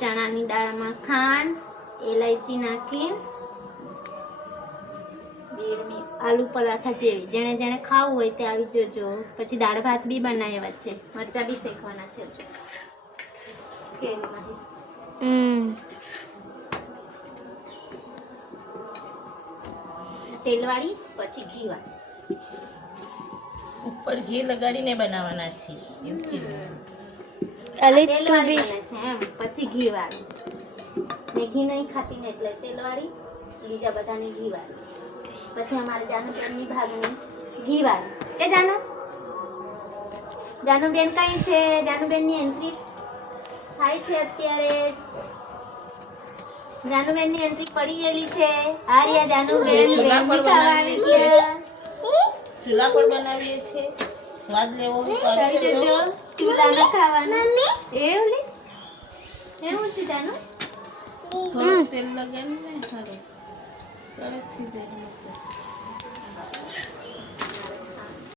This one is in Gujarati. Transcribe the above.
ચણાની દાળમાં ખાંડ, એલાયચી નાખી આલુ પરાઠા જેવી જેણે જેણે ખાવું હોય તે આવી જજો. પછી દાળ ભાત બી બનાવ્યા છે, મરચા બી શેકવાના છે. તેલવાળી પછી ઘી વાળી, ઉપર ઘી લગાડીને બનાવવાના છે. તેલવાળી બને છે એમ, પછી ઘી વાળી. મેં ઘી નહીં ખાતી ને એટલે તેલવાળી, બીજા બધાની ઘી વાળી. પછી અમારે જાનુબેનની ભાગની ઘી વાળી. એ જાનુબેન કઈ છે? જાનુબેનની એન્ટ્રી થાય છે અત્યારે. જાનુબેનની એન્ટ્રી પડી ગયેલી છે. આર્યા જાનુબેન ચૂલા પર બનાવીએ છીએ. સ્વાદ લેવો ચૂલા ના ખાવાના એવું છે જાનુ. થોડું તેલ લગાવીને સારું સરસ થઈ જાય.